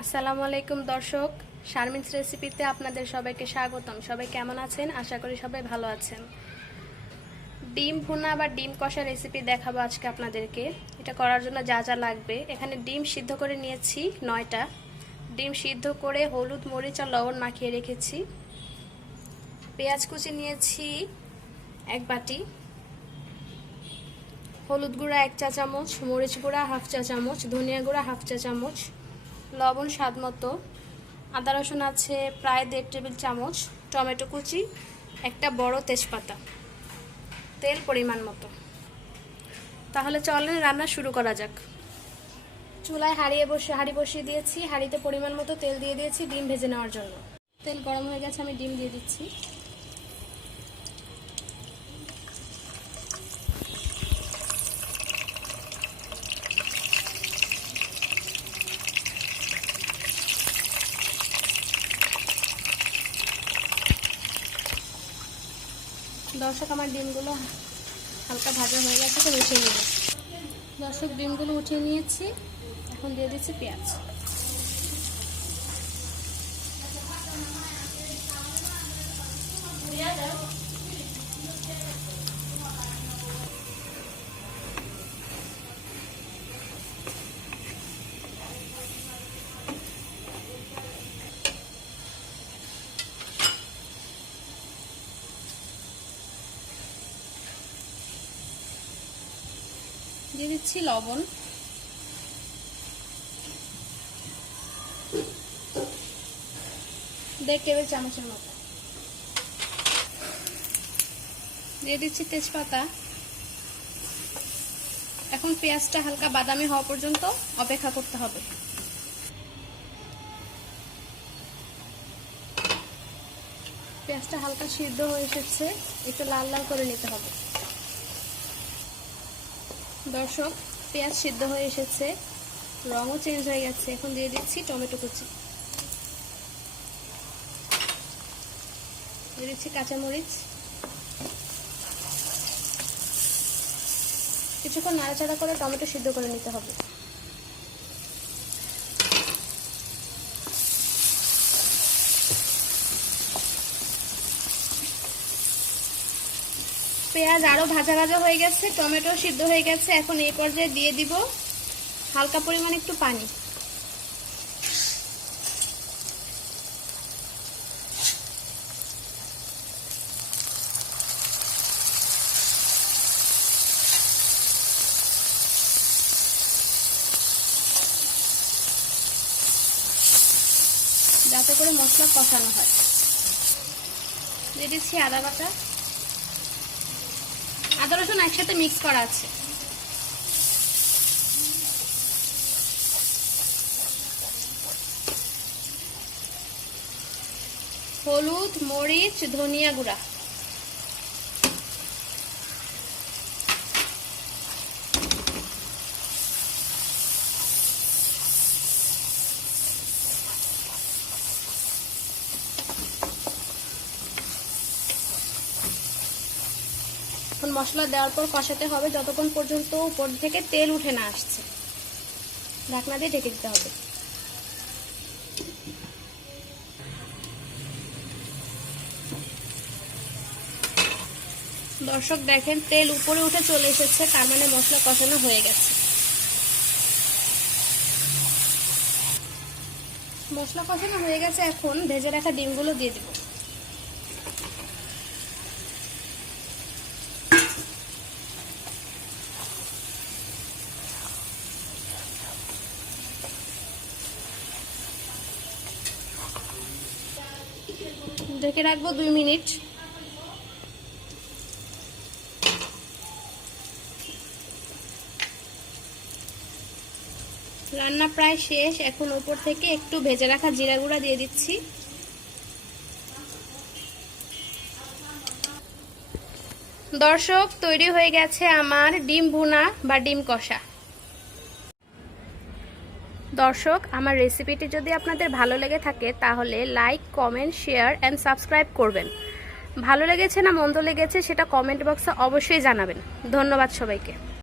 আসসালামু আলাইকুম দর্শক, শারমিনস রেসিপিতে আপনাদের সবাইকে স্বাগতম। সবাই কেমন আছেন? আশা করি সবাই ভালো আছেন। ডিম ভুনা বা ডিম কষা রেসিপি দেখাবো আজকে আপনাদেরকে। এটা করার জন্য যা যা লাগবে, এখানে ডিম সিদ্ধ করে নিয়েছি 9টা। ডিম সিদ্ধ করে হলুদ, মরিচ আর লবণ মাখিয়ে রেখেছি। পেঁয়াজ কুচি নিয়েছি 1 বাটি, হলুদ গুঁড়া 1 চা চামচ, মরিচ গুঁড়া 1/2 চা চামচ, ধনিয়া গুঁড়া 1/2 চা চামচ, লবণ স্বাদ মতো, আদা রসুন আছে প্রায় 1.5 টেবিল চামচ, টমেটো কুচি, একটা বড় তেজপাতা, তেল পরিমাণ মতো। তাহলে চলেন রান্না শুরু করা যাক। চুলায় হাঁড়ি বসিয়ে দিয়েছি। হাঁড়িতে পরিমাণ মতো তেল দিয়ে দিয়েছি ডিম ভেজে নেওয়ার জন্য। তেল গরম হয়ে গেছে, আমি ডিম দিয়ে দিচ্ছি। দর্শক, আমার ডিমগুলো হালকা ভাজা হয়ে গেছে, তো উঠিয়ে নেব। দর্শক, ডিমগুলো উঠিয়ে নিয়েছি। এখন দিয়ে দিচ্ছি পেঁয়াজ। দিয়ে দিচ্ছি লবণ, দেড় টেবিল চামচের মতো। দিয়ে দিচ্ছি তেজপাতা। এখন পেঁয়াজটা হালকা বাদামি হওয়া পর্যন্ত অপেক্ষা করতে হবে। পেঁয়াজটা হালকা সিদ্ধ হয়ে এসেছে, একটু লাল লাল করে নিতে হবে। দর্শক, পেঁয়াজ সিদ্ধ হয়ে এসেছে, রঙও চেঞ্জ হয়ে গেছে। এখন দিয়ে দিচ্ছি টমেটো কুচি, দিয়ে দিচ্ছি কাঁচামরিচ। কিছুক্ষণ নাড়াচাড়া করে টমেটো সিদ্ধ করে নিতে হবে। পেঁয়াজ আরো ভাজা ভাজা হয়ে গেছে, টমেটো সিদ্ধ হয়ে গেছে। এখন এই পর্যায়ে দিয়ে দিব হালকা পরিমাণ একটু পানি। যাতে করে মশলা কষানো হয়। দিয়ে দিচ্ছি আদা বাটা। আদা রসুন একসাথে মিক্স করা আছে। হলুদ, মরিচ, ধনিয়া গুঁড়া, এখন মশলা দেওয়ার পর কষাতে হবে যতক্ষণ পর্যন্ত উপর থেকে তেল উঠে না আসছে। ঢাকনা দিয়ে ঢেকে দিতে হবে। দর্শক দেখেন, তেল উপরে উঠে চলে এসেছে, তার মানে মশলা কষানো হয়ে গেছে। মশলা কষানো হয়ে গেছে, এখন ভেজে রাখা ডিমগুলো দিয়ে দিব। ঢেকে রাখবো 2 মিনিট। রান্না প্রায় শেষ। এখন উপর থেকে একটু ভেজে রাখা জিরা গুঁড়া দিয়ে দিচ্ছি। দর্শক, তৈরি হয়ে গেছে আমার ডিম ভুনা বা ডিম কষা। দর্শক, আমার রেসিপিটি যদি আপনাদের ভালো লেগে থাকে তাহলে like, comment, share and subscribe করবেন। ভালো লেগেছে না মন্দ লেগেছে সেটা কমেন্ট বক্সে অবশ্যই জানাবেন। ধন্যবাদ সবাইকে।